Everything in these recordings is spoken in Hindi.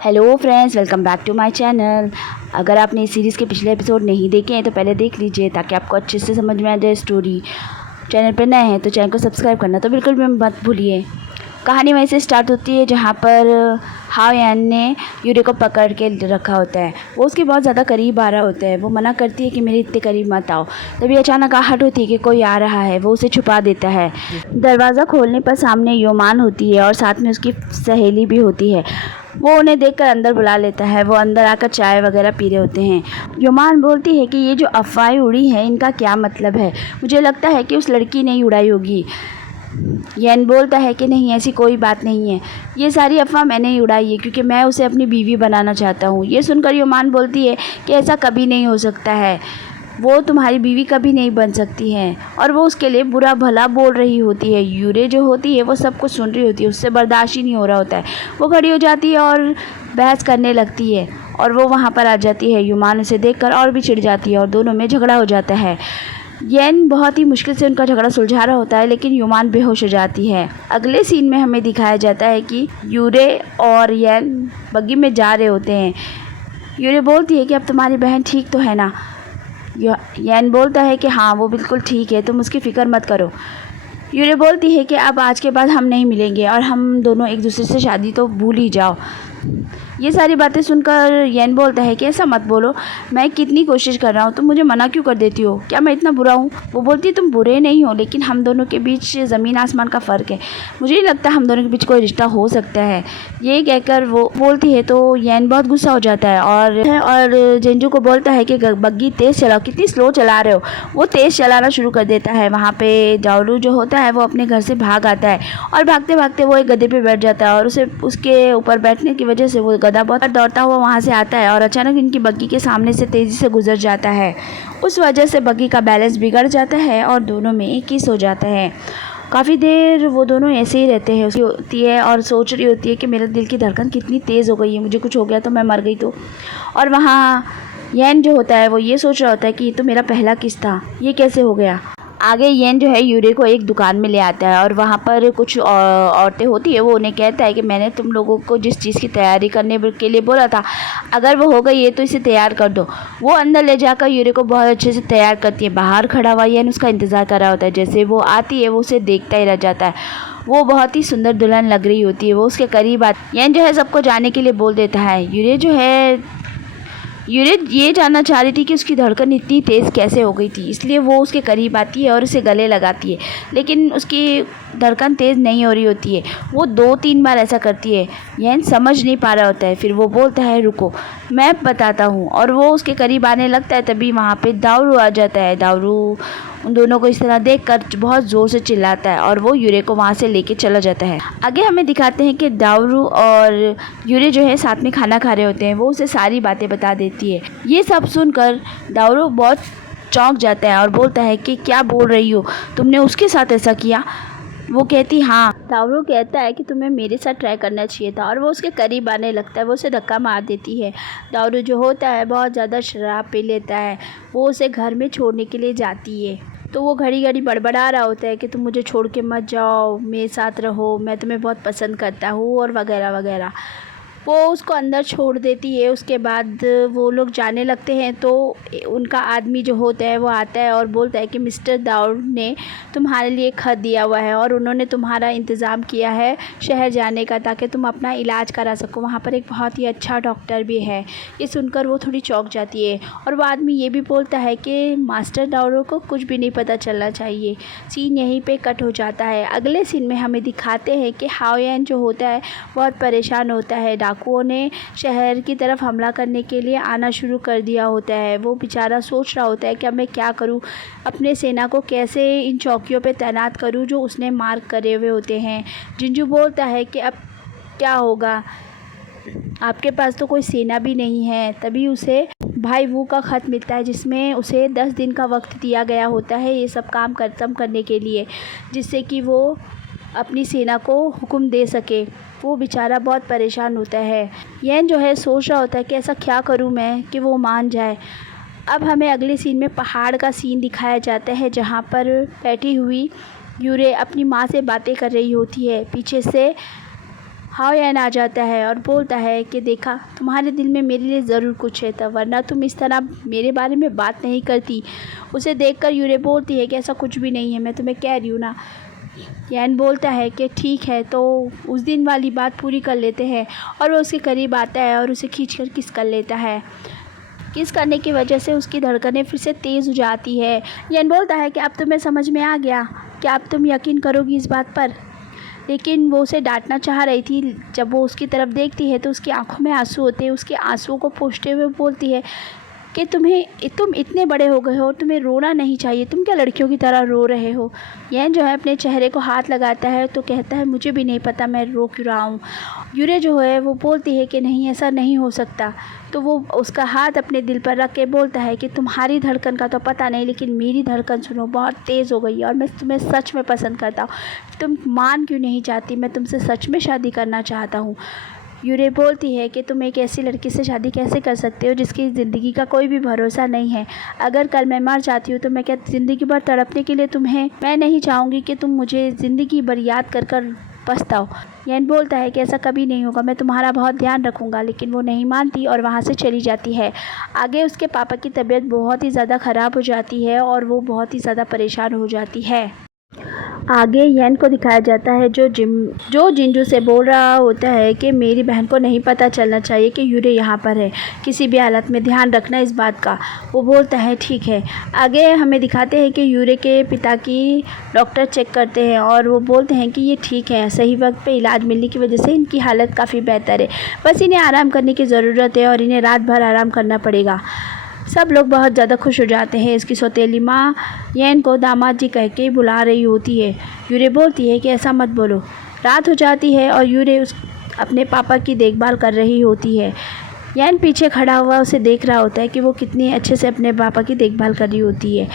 Hello friends, welcome back to my channel. अगर आपने इस सीरीज़ के पिछले एपिसोड नहीं देखे हैं तो पहले देख लीजिए ताकि आपको अच्छे से समझ में आ जाए स्टोरी। चैनल पर नए हैं तो चैनल को सब्सक्राइब करना तो बिल्कुल भी मत भूलिए। कहानी वहीं से स्टार्ट होती है जहाँ पर हाओ यान ने यूरे को पकड़ के रखा होता है। वो उसके बहुत ज़्यादा करीब आ रहा होता है। वो मना करती है कि मेरे इतने करीब मत आओ। तभी अचानक आहट होती है कि कोई आ रहा है। वो उसे छुपा देता है। दरवाज़ा खोलने पर सामने योमान होती है और साथ में उसकी सहेली भी होती है। वो उन्हें देखकर अंदर बुला लेता है। वो अंदर आकर चाय वगैरह पी रहे होते हैं। योमान बोलती है कि ये जो अफवाहें उड़ी हैं इनका क्या मतलब है। मुझे लगता है कि उस लड़की ने ही उड़ाई होगी। यन बोलता है कि नहीं, ऐसी कोई बात नहीं है। ये सारी अफवाह मैंने ही उड़ाई है क्योंकि मैं उसे अपनी बीवी बनाना चाहता हूँ। ये सुनकर योमान बोलती है कि ऐसा कभी नहीं हो सकता है। वो तुम्हारी बीवी कभी नहीं बन सकती है। और वो उसके लिए बुरा भला बोल रही होती है। यूरे जो होती है वो सब कुछ सुन रही होती है। उससे बर्दाश्त ही नहीं हो रहा होता है। वो खड़ी हो जाती है और बहस करने लगती है और वो वहाँ पर आ जाती है। युमान उसे देखकर और भी चिढ़ जाती है और दोनों में झगड़ा हो जाता है। येन बहुत ही मुश्किल से उनका झगड़ा सुलझा रहा होता है लेकिन युमान बेहोश हो जाती है। अगले सीन में हमें दिखाया जाता है कि यूरे और येन बग्गी में जा रहे होते हैं। यूरे बोलती है कि अब तुम्हारी बहन ठीक तो है ना। येन बोलता है कि हाँ, वो बिल्कुल ठीक है, तुम उसकी फ़िक्र मत करो। यूरे बोलती है कि अब आज के बाद हम नहीं मिलेंगे और हम दोनों एक दूसरे से शादी तो भूल ही जाओ। ये सारी बातें सुनकर येन बोलता है कि ऐसा मत बोलो, मैं कितनी कोशिश कर रहा हूँ, तुम मुझे मना क्यों कर देती हो? क्या मैं इतना बुरा हूँ? वो बोलती है तुम बुरे नहीं हो, लेकिन हम दोनों के बीच ज़मीन आसमान का फ़र्क है। मुझे नहीं लगता हम दोनों के बीच कोई रिश्ता हो सकता है। ये कहकर वो बोलती है तो येन बहुत गुस्सा हो जाता है और जेंजू को बोलता है कि बग्गी तेज़ चलाओ, कितनी स्लो चला रहे हो। वो तेज़ चलाना शुरू कर देता है। वहाँ पे जाओरू जो होता है वो अपने घर से भाग आता है और भागते भागते वो एक गधे पे बैठ जाता है और उसके ऊपर बैठने की वजह से वो गधा बहुत दौड़ता हुआ वहाँ से आता है और अचानक इनकी बग्गी के सामने से तेज़ी से गुजर जाता है। उस वजह से बग्गी का बैलेंस बिगड़ जाता है और दोनों में एक किस हो जाता है। काफ़ी देर वो दोनों ऐसे ही रहते हैं। उसकी होती है और सोच रही होती है कि मेरे दिल की धड़कन कितनी तेज़ हो गई है, मुझे कुछ हो गया तो मैं मर गई तो। और वहाँ येन जो होता है वो ये सोच रहा होता है कि ये तो मेरा पहला किस था, ये कैसे हो गया। आगे येन जो है यूरे को एक दुकान में ले आता है और वहाँ पर कुछ औरतें होती है। वो उन्हें कहता है कि मैंने तुम लोगों को जिस चीज़ की तैयारी करने के लिए बोला था, अगर वो हो गई है तो इसे तैयार कर दो। वो अंदर ले जाकर यूरे को बहुत अच्छे से तैयार करती है। बाहर खड़ा हुआ येन उसका इंतज़ार कर रहा होता है। जैसे वो आती है वो उसे देखता ही रह जाता है। वो बहुत ही सुंदर दुल्हन लग रही होती है। वो उसके करीब आती येन जो है सबको जाने के लिए बोल देता है। यूरे ये जानना चाह रही थी कि उसकी धड़कन इतनी तेज़ कैसे हो गई थी, इसलिए वो उसके करीब आती है और उसे गले लगाती है। लेकिन उसकी धड़कन तेज़ नहीं हो रही होती है। वो 2-3 बार ऐसा करती है। येन समझ नहीं पा रहा होता है। फिर वो बोलता है रुको, मैं बताता हूँ। और वो उसके करीब आने लगता है। तभी वहाँ पे दावरू आ जाता है। दावरू उन दोनों को इस तरह देखकर बहुत ज़ोर से चिल्लाता है और वो यूरे को वहाँ से लेके चला जाता है। आगे हमें दिखाते हैं कि दावरू और यूरे जो है साथ में खाना खा रहे होते हैं। वो उसे सारी बातें बता देती है। ये सब सुनकर दावरू बहुत चौंक जाता है और बोलता है कि क्या बोल रही हो, तुमने उसके साथ ऐसा किया? वो कहती हाँ। दावरू कहता है कि तुम्हें मेरे साथ ट्राई करना चाहिए था और वो उसके करीब आने लगता है। वो उसे धक्का मार देती है। दावरू जो होता है बहुत ज़्यादा शराब पी लेता है। वो उसे घर में छोड़ने के लिए जाती है तो वो घड़ी घड़ी बड़बड़ा रहा होता है कि तुम मुझे छोड़ के मत जाओ, मेरे साथ रहो, मैं तुम्हें बहुत पसंद करता हूँ और वगैरह वगैरह। वो उसको अंदर छोड़ देती है। उसके बाद वो लोग जाने लगते हैं तो उनका आदमी जो होता है वो आता है और बोलता है कि मिस्टर दाऊद ने तुम्हारे लिए खत दिया हुआ है और उन्होंने तुम्हारा इंतज़ाम किया है शहर जाने का ताकि तुम अपना इलाज करा सको। वहाँ पर एक बहुत ही अच्छा डॉक्टर भी है। ये सुनकर वो थोड़ी चौंक जाती है और वो आदमी ये भी बोलता है कि मास्टर दाऊद को कुछ भी नहीं पता चलना चाहिए। सीन यहीं पे कट हो जाता है। अगले सीन में हमें दिखाते हैं कि हाओ यान जो होता है बहुत परेशान होता है। डाकुओं ने शहर की तरफ हमला करने के लिए आना शुरू कर दिया होता है। वो बेचारा सोच रहा होता है कि अब मैं क्या करूं, अपने सेना को कैसे इन चौकियों पे तैनात करूं जो उसने मार्क करे हुए होते हैं। जिंजू बोलता है कि अब क्या होगा, आपके पास तो कोई सेना भी नहीं है। तभी उसे भाई वू का ख़त मिलता है जिसमें उसे 10 दिन का वक्त दिया गया होता है ये सब काम ख़त्म करने के लिए, जिससे कि वो अपनी सेना को हुक्म दे सके। वो बेचारा बहुत परेशान होता है। येन जो है सोच रहा होता है कि ऐसा क्या करूं मैं कि वो मान जाए। अब हमें अगले सीन में पहाड़ का सीन दिखाया जाता है जहाँ पर बैठी हुई यूरे अपनी माँ से बातें कर रही होती है। पीछे से हाओ यन आ जाता है और बोलता है कि देखा, तुम्हारे दिल में मेरे लिए ज़रूर कुछ है, तब वरना तुम इस तरह मेरे बारे में बात नहीं करती। उसे देखकर यूरे बोलती है कि ऐसा कुछ भी नहीं है, मैं तुम्हें कह रही हूँ ना। यन बोलता है कि ठीक है, तो उस दिन वाली बात पूरी कर लेते हैं। और वो उसके करीब आता है और उसे खींचकर किस कर लेता है। किस करने की वजह से उसकी धड़कनें फिर से तेज़ हो जाती है। यन बोलता है कि अब तुम्हें समझ में आ गया, क्या अब तुम यकीन करोगी इस बात पर। लेकिन वो उसे डांटना चाह रही थी। जब वो उसकी तरफ देखती है तो उसकी आंखों में आंसू होते हैं। उसके आंसुओं को पोंछते हुए बोलती है कि तुम इतने बड़े हो गए हो, तुम्हें रोना नहीं चाहिए, तुम क्या लड़कियों की तरह रो रहे हो। यह जो है अपने चेहरे को हाथ लगाता है तो कहता है मुझे भी नहीं पता मैं रो क्यों रहा हूँ। यूरे जो है वो बोलती है कि नहीं, ऐसा नहीं हो सकता। तो वो उसका हाथ अपने दिल पर रख के बोलता है कि तुम्हारी धड़कन का तो पता नहीं, लेकिन मेरी धड़कन सुनो बहुत तेज़ हो गई है और मैं तुम्हें सच में पसंद करता हूँ। तुम मान क्यों नहीं चाहती, मैं तुमसे सच में शादी करना चाहता हूँ। यूरे बोलती है कि तुम एक ऐसी लड़की से शादी कैसे कर सकते हो जिसकी ज़िंदगी का कोई भी भरोसा नहीं है। अगर कल मैं मर जाती हूँ तो मैं क्या ज़िंदगी भर तड़पने के लिए तुम्हें, मैं नहीं चाहूँगी कि तुम मुझे ज़िंदगी भर याद कर कर पछताओ। यन बोलता है कि ऐसा कभी नहीं होगा, मैं तुम्हारा बहुत ध्यान रखूँगा। लेकिन वो नहीं मानती और वहाँ से चली जाती है। आगे उसके पापा की तबीयत बहुत ही ज़्यादा ख़राब हो जाती है और वो बहुत ही ज़्यादा परेशान हो जाती है। आगे यन को दिखाया जाता है जो जिंजू से बोल रहा होता है कि मेरी बहन को नहीं पता चलना चाहिए कि यूरे यहाँ पर है, किसी भी हालत में ध्यान रखना इस बात का। वो बोलता है ठीक है। आगे हमें दिखाते हैं कि यूरे के पिता की डॉक्टर चेक करते हैं और वो बोलते हैं कि ये ठीक है, सही वक्त पे इलाज मिलने की वजह से इनकी हालत काफ़ी बेहतर है, बस इन्हें आराम करने की ज़रूरत है और इन्हें रात भर आराम करना पड़ेगा। सब लोग बहुत ज़्यादा खुश हो जाते हैं। इसकी सौतेली माँ यन को दामाद जी कह के बुला रही होती है। यूरे बोलती है कि ऐसा मत बोलो। रात हो जाती है और यूरे अपने पापा की देखभाल कर रही होती है। यन पीछे खड़ा हुआ उसे देख रहा होता है कि वो कितनी अच्छे से अपने पापा की देखभाल कर रही होती है।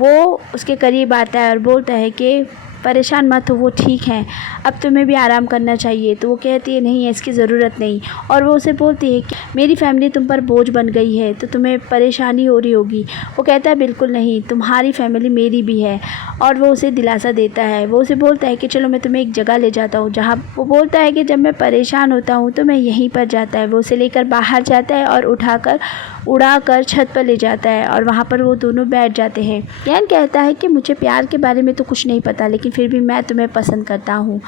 वो उसके करीब आता है और बोलता है कि परेशान मत हो, वो ठीक हैं, अब तुम्हें भी आराम करना चाहिए। तो वो कहती है नहीं, इसकी ज़रूरत नहीं। और वो उसे बोलती है कि मेरी फैमिली तुम पर बोझ बन गई है तो तुम्हें परेशानी हो रही होगी। वो कहता है बिल्कुल नहीं, तुम्हारी फैमिली मेरी भी है। और वो उसे दिलासा देता है। वो उसे बोलता है कि चलो मैं तुम्हें एक जगह ले जाता हूँ जहाँ, वो बोलता है कि जब मैं परेशान होता हूँ तो मैं यहीं पर जाता है। वो उसे लेकर बाहर जाता है और उड़ाकर छत पर ले जाता है और वहाँ पर वो दोनों बैठ जाते हैं। यन कहता है कि मुझे प्यार के बारे में तो कुछ नहीं पता, लेकिन फिर भी मैं तुम्हें पसंद करता हूँ।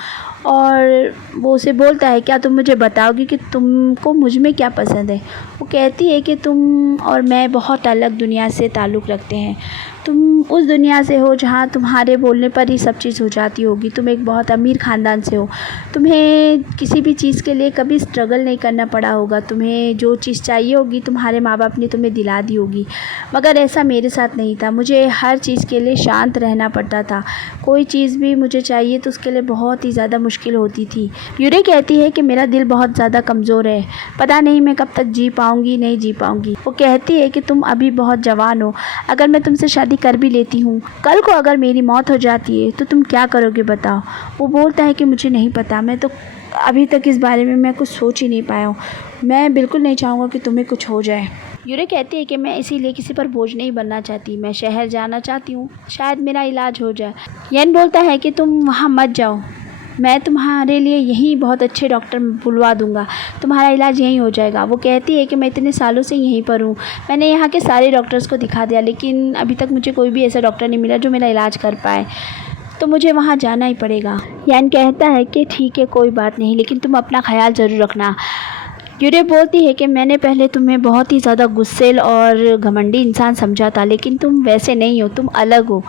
और वो उसे बोलता है क्या तुम मुझे बताओगी कि तुमको मुझ में क्या पसंद है। वो कहती है कि तुम और मैं बहुत अलग दुनिया से ताल्लुक़ रखते हैं। तुम उस दुनिया से हो जहाँ तुम्हारे बोलने पर ही सब चीज़ हो जाती होगी। तुम एक बहुत अमीर ख़ानदान से हो, तुम्हें किसी भी चीज़ के लिए कभी स्ट्रगल नहीं करना पड़ा होगा। तुम्हें जो चीज़ चाहिए होगी तुम्हारे माँ बाप ने तुम्हें दिला दी होगी। मगर ऐसा मेरे साथ नहीं था। मुझे हर चीज़ के लिए शांत रहना पड़ता था। कोई चीज़ भी मुझे चाहिए तो उसके लिए बहुत ही ज़्यादा मुश्किल होती थी। यूरे कहती है कि मेरा दिल बहुत ज़्यादा कमज़ोर है, पता नहीं मैं कब तक जी पाऊँगी, नहीं जी पाऊँगी। वो कहती है कि तुम अभी बहुत जवान हो, अगर मैं तुमसे शादी कर भी लेती हूँ, कल को अगर मेरी मौत हो जाती है तो तुम क्या करोगे बताओ। वो बोलता है कि मुझे नहीं पता, मैं तो अभी तक इस बारे में मैं कुछ सोच ही नहीं पाया हूँ। मैं बिल्कुल नहीं चाहूँगा कि तुम्हें कुछ हो जाए। यूरे कहती है कि मैं इसीलिए किसी पर बोझ नहीं बनना चाहती, मैं शहर जाना चाहती हूँ, शायद मेरा इलाज हो जाए। यन बोलता है कि तुम वहाँ मत जाओ, मैं तुम्हारे लिए यहीं बहुत अच्छे डॉक्टर बुलवा दूंगा, तुम्हारा इलाज यहीं हो जाएगा। वो कहती है कि मैं इतने सालों से यहीं पर हूँ, मैंने यहाँ के सारे डॉक्टर्स को दिखा दिया, लेकिन अभी तक मुझे कोई भी ऐसा डॉक्टर नहीं मिला जो मेरा इलाज कर पाए, तो मुझे वहाँ जाना ही पड़ेगा। यान कहता है कि ठीक है कोई बात नहीं, लेकिन तुम अपना ख्याल ज़रूर रखना। यूरे बोलती है कि मैंने पहले तुम्हें बहुत ही ज़्यादा गुस्सैल और घमंडी इंसान समझा था, लेकिन तुम वैसे नहीं हो, तुम अलग हो।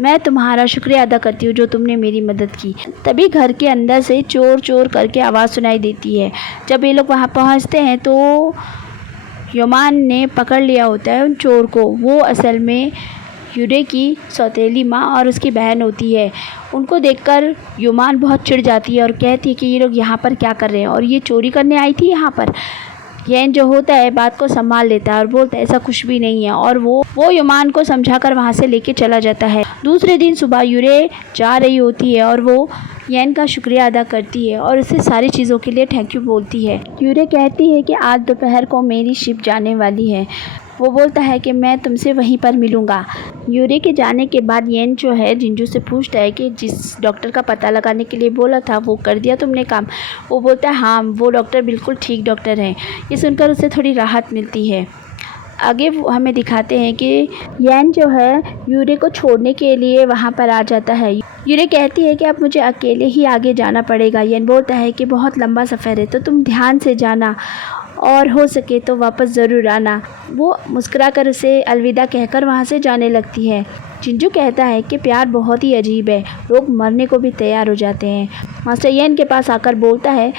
मैं तुम्हारा शुक्रिया अदा करती हूँ जो तुमने मेरी मदद की। तभी घर के अंदर से चोर चोर करके आवाज़ सुनाई देती है। जब ये लोग वहाँ पहुँचते हैं तो योमान ने पकड़ लिया होता है उन चोर को। वो असल में यूरे की सौतेली माँ और उसकी बहन होती है। उनको देखकर योमान बहुत चिढ़ जाती है और कहती है कि ये लोग यहाँ पर क्या कर रहे हैं और ये चोरी करने आई थी यहाँ पर। यन जो होता है बात को संभाल लेता है और बोलता है ऐसा कुछ भी नहीं है, और वो योमान को समझाकर वहाँ से लेके चला जाता है। दूसरे दिन सुबह यूरे जा रही होती है और वो यन का शुक्रिया अदा करती है और उसे सारी चीज़ों के लिए थैंक यू बोलती है। यूरे कहती है कि आज दोपहर को मेरी शिप जाने वाली है। वो बोलता है कि मैं तुमसे वहीं पर मिलूँगा। यूरे के जाने के बाद येन जो है जिंजू से पूछता है कि जिस डॉक्टर का पता लगाने के लिए बोला था वो कर दिया तुमने काम। वो बोलता है हाँ, वो डॉक्टर बिल्कुल ठीक डॉक्टर है। ये सुनकर उसे थोड़ी राहत मिलती है। आगे हमें दिखाते हैं कि येन जो है यूरे को छोड़ने के लिए वहाँ पर आ जाता है। यूरे कहती है कि अब मुझे अकेले ही आगे जाना पड़ेगा। येन बोलता है कि बहुत लंबा सफ़र है तो तुम ध्यान से जाना और हो सके तो वापस ज़रूर आना। वो मुस्कुराकर उसे अलविदा कहकर वहाँ से जाने लगती है। जिंजू कहता है कि प्यार बहुत ही अजीब है, लोग मरने को भी तैयार हो जाते हैं। मास्टर येन के पास आकर बोलता है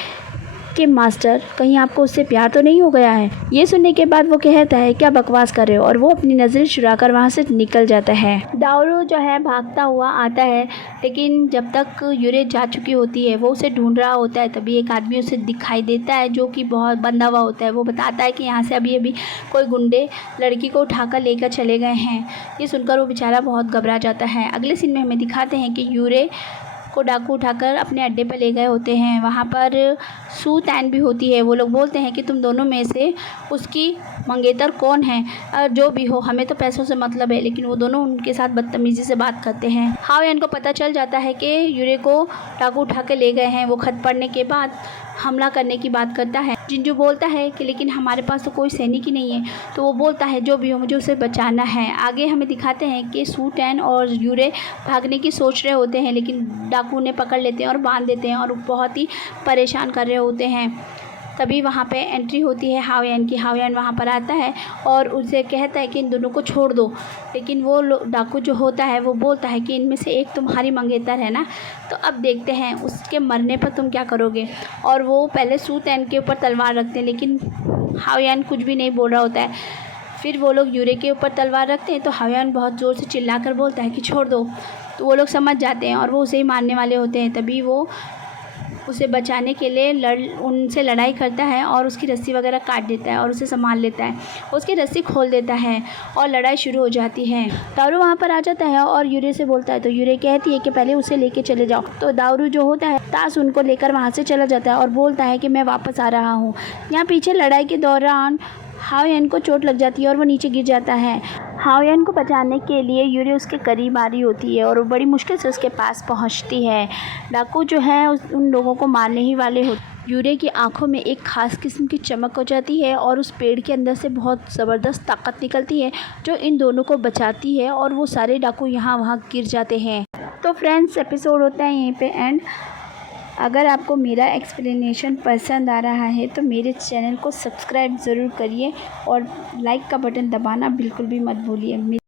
कि मास्टर, कहीं आपको उससे प्यार तो नहीं हो गया है। ये सुनने के बाद वो कहता है क्या बकवास कर रहे हो, और वो अपनी नज़रें चुराकर वहाँ से निकल जाता है। दारू जो है भागता हुआ आता है, लेकिन जब तक यूरे जा चुकी होती है वो उसे ढूंढ रहा होता है। तभी एक आदमी उसे दिखाई देता है जो कि बहुत बंधा हुआ होता है। वो बताता है कि यहाँ से अभी अभी कोई गुंडे लड़की को उठाकर लेकर चले गए हैं। ये सुनकर वो बेचारा बहुत घबरा जाता है। अगले सीन में हमें दिखाते हैं कि यूरे को डाकू उठाकर अपने अड्डे पर ले गए होते हैं। वहाँ पर सू तैन भी होती है। वो लोग बोलते हैं कि तुम दोनों में से उसकी मंगेतर कौन है, जो भी हो हमें तो पैसों से मतलब है। लेकिन वो दोनों उनके साथ बदतमीज़ी से बात करते हैं। हाओ यान को पता चल जाता है कि यूरे को डाकू उठा के ले गए हैं। वो खत पढ़ने के बाद हमला करने की बात करता है। जिंजू बोलता है कि लेकिन हमारे पास तो कोई सैनिक ही नहीं है। तो वो बोलता है जो भी हो मुझे उसे बचाना है। आगे हमें दिखाते हैं कि सू टैन और यूरे भागने की सोच रहे होते हैं, लेकिन डाकू उन्हें पकड़ लेते हैं और बांध देते हैं और बहुत ही परेशान कर रहे होते हैं। तभी वहाँ पे एंट्री होती है हाओ यान की। हाओ यान वहाँ पर आता है और उसे कहता है कि इन दोनों को छोड़ दो। लेकिन वो डाकू जो होता है वो बोलता है कि इनमें से एक तुम्हारी मंगेतर है ना, तो अब देखते हैं उसके मरने पर तुम क्या करोगे। और वो पहले सू तैन के ऊपर तलवार रखते हैं, लेकिन हाओ यान कुछ भी नहीं बोल रहा होता है। फिर वो लोग यूरे के ऊपर तलवार रखते हैं तो हाओ यान बहुत ज़ोर से चिल्लाकर बोलता है कि छोड़ दो। तो वो लोग समझ जाते हैं और वो उसे ही मारने वाले होते हैं। तभी वो उसे बचाने के लिए उनसे लड़ाई करता है और उसकी रस्सी वगैरह काट देता है और उसे संभाल लेता है। उसकी रस्सी खोल देता है और लड़ाई शुरू हो जाती है। दारू वहाँ पर आ जाता है और यूरे से बोलता है, तो यूरे कहती है कि पहले उसे लेके चले जाओ। तो दारू जो होता है तास उनको लेकर वहाँ से चला जाता है और बोलता है कि मैं वापस आ रहा हूँ। यहाँ पीछे लड़ाई के दौरान हाओ यान को चोट लग जाती है और वो नीचे गिर जाता है। हाओ यान को बचाने के लिए यूरे उसके करीब आ रही होती है और वो बड़ी मुश्किल से उसके पास पहुंचती है। डाकू जो है उन लोगों को मारने ही वाले होते। यूरे की आंखों में एक ख़ास किस्म की चमक हो जाती है और उस पेड़ के अंदर से बहुत ज़बरदस्त ताकत निकलती है जो इन दोनों को बचाती है और वो सारे डाकू यहाँ वहाँ गिर जाते हैं। तो फ्रेंड्स, एपिसोड होता है यहीं पे एंड। अगर आपको मेरा एक्सप्लेनेशन पसंद आ रहा है तो मेरे चैनल को सब्सक्राइब ज़रूर करिए और लाइक का बटन दबाना बिल्कुल भी मत भूलिए।